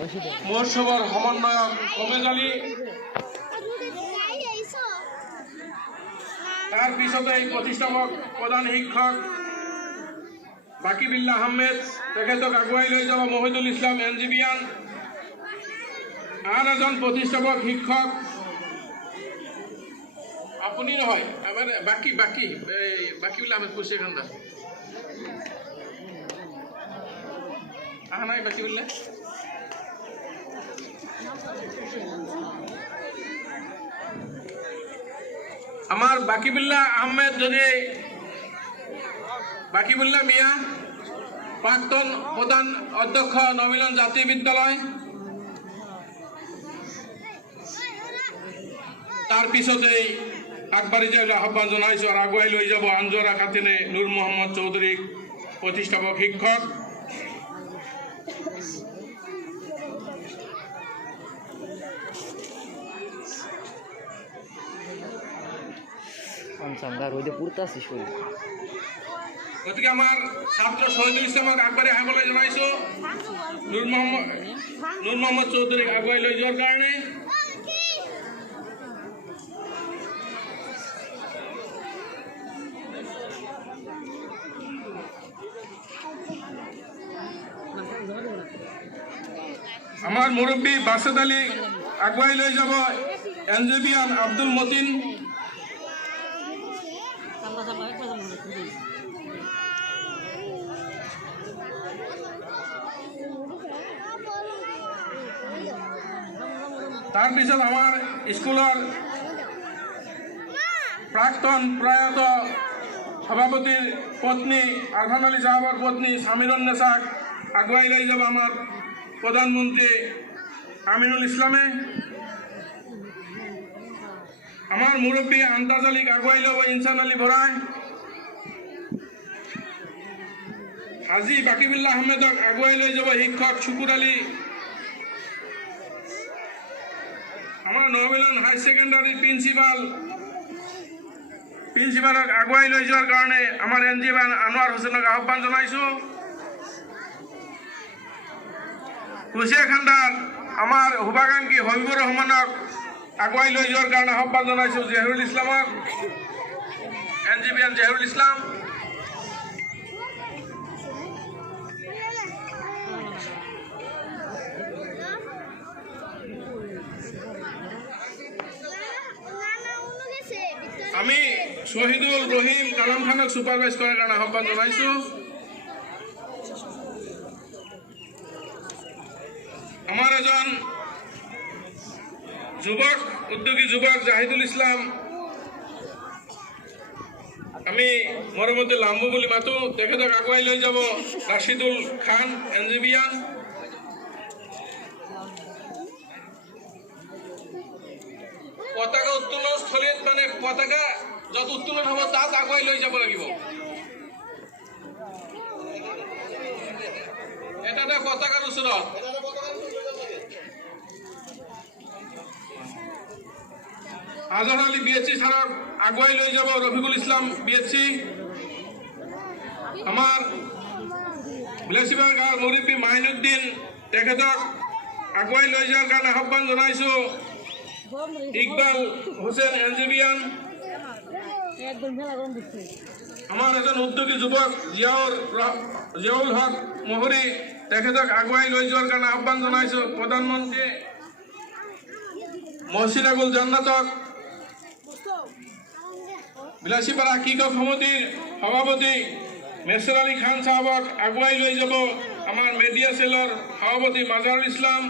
মহোৎসৱৰ সমন্বয়ক কমেজ আলী, তাৰ পিছতে প্ৰতিষ্ঠাপক প্ৰধান শিক্ষক বাকিবিল্লাহ আহমেদ, তেখেতক আগুৱাই লৈ যাব মহিদুল ইছলাম এনজিবিয়ান। আন এজন প্ৰতিষ্ঠাপক শিক্ষক আপুনি নহয়, আমাৰ বাকিবিল্লাহ আহমেদ কৈছে এখানটা আহা নাই বাকিবিল্লাহ। আমার বাকিবুল্লাহ আহমেদ যদি বাকিবুল্লাহ মিয়া, প্রাক্তন প্রধান অধ্যক্ষ নবীনগঞ্জ জাতীয় বিদ্যালয়, তার পিছতেই আগবাড়ি যাইলে আহ্বান জানাইছো আর আগুয়াই লই যাব আঞ্জরা খাতিনে নূর মোহাম্মদ চৌধুরী, প্রতিষ্ঠাপক শিক্ষক। গতিকে আমার ছাত্র শহীদুল ইসলামক আগবাড়ি আহিবলৈ জানাইছো, নূর মোহাম্মদ চৌধুরীক আগুৱাই লৈ যোৱাৰ কাৰণে। আমাৰ মুৰব্বী বাসেদ আলী আগুৱাই লৈ যাব এনজিবিয়ান আব্দুল মতিন। তাৰ পিছত আমাৰ স্কুলেৰ প্ৰাক্তন প্ৰয়াত সভাপতিৰ পত্নী আৰফান আলী সাহাবাৰ পত্নী সামিৰুন্নেসাক আগুৱাই লৈ যাব আমাৰ প্ৰধানমন্ত্ৰী আমিনুল ইসলামে। আমাৰ মুৰব্বী আন্তাজ আলীক আগুৱাই লব ইনসান আলী বৰাই। হাজি বাকিবুল্লাহ আহমেদক আগুৱাই লৈ যাব শিক্ষক শুকুৰ আলী। আমাৰ নবীলন হাই সেকেন্ডাৰি প্ৰিন্সিপালক আগুৱাই লৈ যোৱাৰ কাৰণে আমাৰ এনজিবান আনোয়াৰ হোসেনক আহ্বান জানাইছো। কুশিয়াখান্দাৰ আমাৰ শুভাকাঙ্ক্ষী হবিবুৰ ৰহমানক আগুৱাই লৈ যোৱাৰ কাৰণে আহ্বান জানাইছো। জহিরুল ইসলামক, এনজিবিয়ান জহিরুল ইসলাম। আমি শহীদুল রহিম কালাম খানক সুপারভাইজ করার কারণে আহ্বান জানাইছো। আমার এজন উদ্যোগী যুবক জাহিদুল ইসলাম, আমি মরমতে লাম্বু বলে মাতো, তেখেতক আগুৱাই লৈ যাব রাশিদুল খান এনজিবিয়ান। পতাকা উত্তোলন স্থলীত মানে পতাকা যত উত্তোলন হব তাত আগুৱাই লৈ যাব লাগিব। এটা পতাকাৰ ওচৰত আজহাৰ আলী বিএসসি ছাড়ক আগুৱাই লৈ যাব ৰফিকুল ইসলাম বিএসসি। আমাৰ বিলাসীবাগ গাঁৱৰ মুৰব্বী মাইনুদ্দিন, তেখেতক আগুৱাই লৈ যোৱাৰ কাৰণে আহ্বান জানাইছো। ইকবাল হোসেন এনজিবিয়ান। আমাৰ এজন উদ্যোগী যুবক জিয়াউল হক মহৰী, তেখেতক আগুৱাই লৈ যোৱাৰ কাৰণে আহ্বান জানাইছো। প্ৰধানমন্ত্ৰী মহসিনাগুল জান্নাতক, বিলাসীপাড়া কৃষক সমিতিৰ সভাপতি মেসৰ আলী খান সাহাবক আগুৱাই লৈ যাব আমাৰ মিডিয়া সেলৰ সভাপতি মাজাৰুল ইসলাম।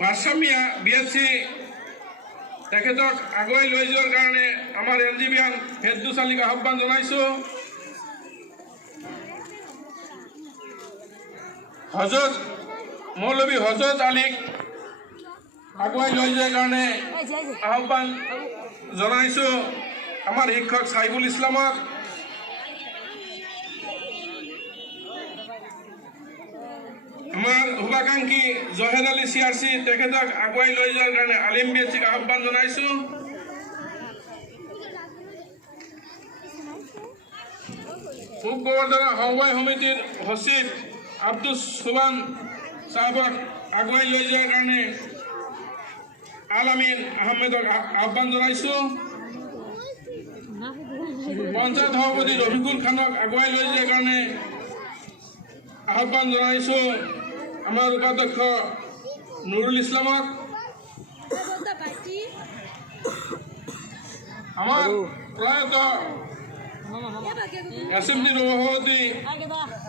বাদশামিয়া বিএসসি, তেখেতক আগুৱাই লৈ যোৱাৰ কাৰণে আমাৰ এনজিবিয়ান ফেৰদৌস আলীক আহ্বান জানাইছো। মৌলবী হজৰত আলীক আগুৱাই লৈ যোৱাৰ কাৰণে আহ্বান জানাইছো। আমাৰ শিক্ষক সাইবুল ইসলামক, আমাৰ শুভাকাঙ্ক্ষী জহেদ আলী সিআৰসি, তেখেতক আগুৱাই লৈ যোৱাৰ কাৰণে আলিম বিএসসিক আহ্বান জানাইছো। পূব গোবৰ্ধনা সমবায় সমিতিৰ সচিব আব্দুল সুবান সাহেবক আগুৱাই লৈ যোৱাৰ কাৰণে আল আমিন আহমেদক আহ্বান জনাইছোঁ। পঞ্চায়ত সভাপতি ৰফিকুল খানক আগুৱাই লৈ যোৱাৰ কাৰণে আহ্বান জনাইছোঁ। আমাৰ উপাধ্যক্ষ নুৰুল ইছলামক, আমার প্রয়াত অ্যাসেম্বলির সভাপতি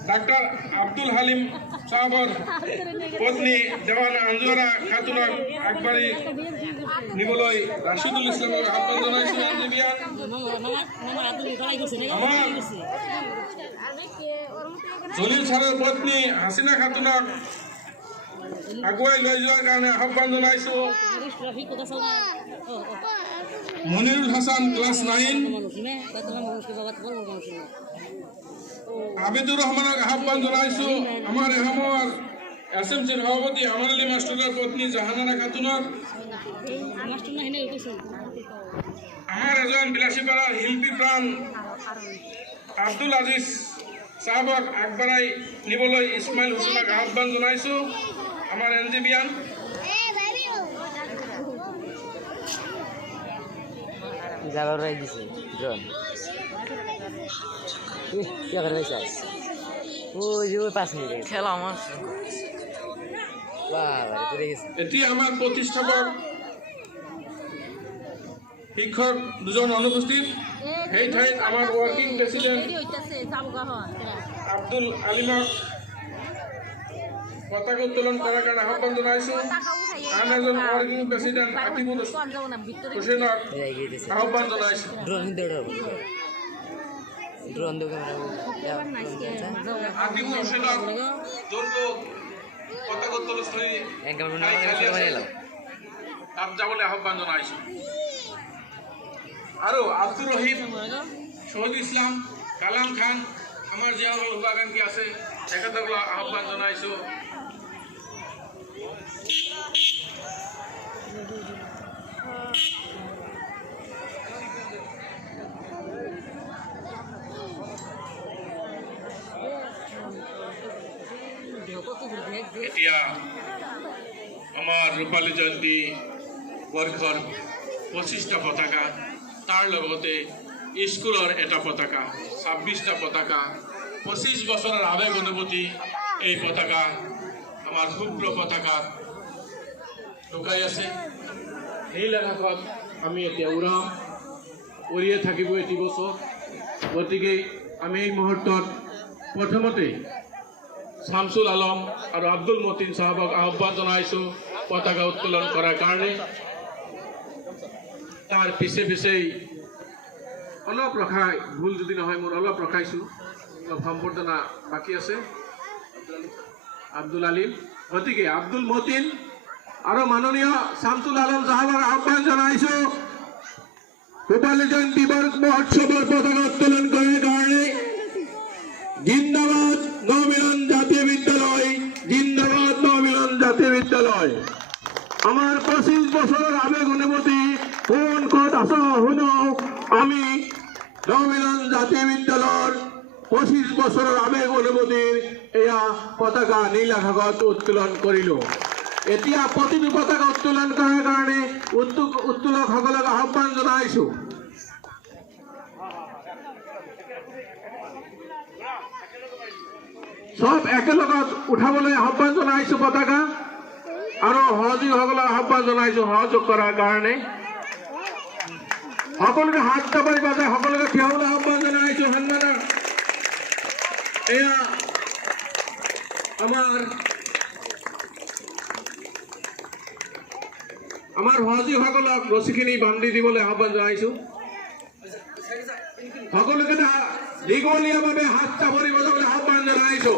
ডাক্তার আব্দুল হালিম সাহেবর পত্নী দেওয়ান আঞ্জুরা খাতুনক আগবাড়ি নিবলৈ রাশিদুল ইসলামক আহ্বান জনাইছোঁ। আমার জলিল ছাৰৰ পত্নী হাসিনা খাতুনক আগুৱাই লৈ যোৱাৰ কাৰণে আহ্বান জনাইছোঁ। মনিৰুল হাসান ক্লাস 9, আবিদুৰ ৰহমানক আহ্বান জনাইছোঁ। আমাৰ এহামৰ এছএমচিৰ সভাপতি আমাৰ আলী মাষ্টৰৰ পত্নী জাহানাৰা খাতুনক, আমাৰ এজন বিলাসীপাৰাৰ শিল্পী প্ৰাণ আব্দুল আজিজ সাহেবক আগবঢ়াই নিবলৈ ইছমাইল হুছেইনক আহ্বান জনাইছোঁ। আমাৰ এনজিবিয়ান জায়গা রাই দিছে জন কি করে চাই ওই যে 5 মিনিট খেলা আমার বাবা রে গেছে। এটি আমার প্রতিষ্ঠাপক শিক্ষক দুজন অনুপস্থিত। সেই ঠাইত আমার ওয়ার্কিং প্রেসিডেন্ট আব্দুল আলিমক পতাকা উত্তোলন করার কারণে আহ্বান জনাইছোঁ। আন এজন ওয়ার্কিং প্রেসিডেন্ট আতিকুর হোসেনক আহ্বান জনাইছোঁ। আতিকুর হোসেনক যোনটো পতাকা উত্তোলনস্থলী তাত যাবলৈ আহ্বান জনাইছোঁ। আৰু আব্দুৰ ৰহিম, শহীদ ইসলাম, কালাম খান, আমাৰ যিসকল শুভাকাংক্ষী আছে তেখেতসকলক আহ্বান জনাইছোঁ। এতিয়া আমাৰ ৰূপালী জয়ন্তী বৰ্ষৰ 25টা পতাকা, তাৰ লগতে স্কুলৰ এটা পতাকা, 26টা পতাকা, 25 বছৰৰ আবেগ অনুভূতি এই পতাকা আমাৰ শুভ্ৰ পতাকাত লুকাই আছে। নীল আকাশত আমি এতিয়া উৰাম, উৰিয়ে থাকিব এটি বছৰ। গতিকে আমি এই মুহূৰ্তত প্ৰথমতে শামসুল আলম আৰু আব্দুল মতিন সাহেবক আহ্বান জনাইছোঁ পতাকা উত্তোলন কৰাৰ কাৰণে। তাৰ পিছে পিছেই অলপ ৰখাই, ভুল যদি নহয় মোৰ অলপ ৰখাইছোঁ, অলপ সম্বৰ্ধনা বাকী আছে। আব্দুল আলিম, গতিকে আব্দুল মতিন আৰু মাননীয় শামসুল আলম সাহেবক আহ্বান জনাইছোঁ ৰূপালী জয়ন্তী মহোৎসৱৰ পতাকা উত্তোলন কৰাৰ কাৰণে। জিন্দাবাদ নবীন জাতীয় বিদ্যালয়, জিন্দাবাদ নবীন জাতীয় বিদ্যালয়। আমার 25 বছরের আবেগ অনুভূতি কোন কত আস শুনো। আমি নবীন জাতীয় বিদ্যালয়ের 25 বছরের আবেগ অনুভূতির এয়া পতাকা নীল আকাশত উত্তোলন করিলো। এতিয়া প্রতিটি পতাকা উত্তোলন করার কারণে উত্তোলকসকলক আহ্বান জনাইছোঁ। সব একেলগত উঠাবলৈ আহ্বান জনাইছোঁ পতাকা, আৰু সহযোগীসকলক আহ্বান জনাইছোঁ সহযোগ কৰাৰ কাৰণে। সকলোকে হাত দাবাই বাজাই সকলোকে থিয় হ'বলৈ আহ্বান জনাইছোঁ। সন্মানৰ এয়া আমাৰ সহযোগীসকলক ৰছীখিনি বান্ধি দিবলৈ আহ্বান জনাইছোঁ। সকলোকে দীঘলীয়াভাৱে হাত চাপৰি বজাবলৈ আহ্বান জনাইছোঁ।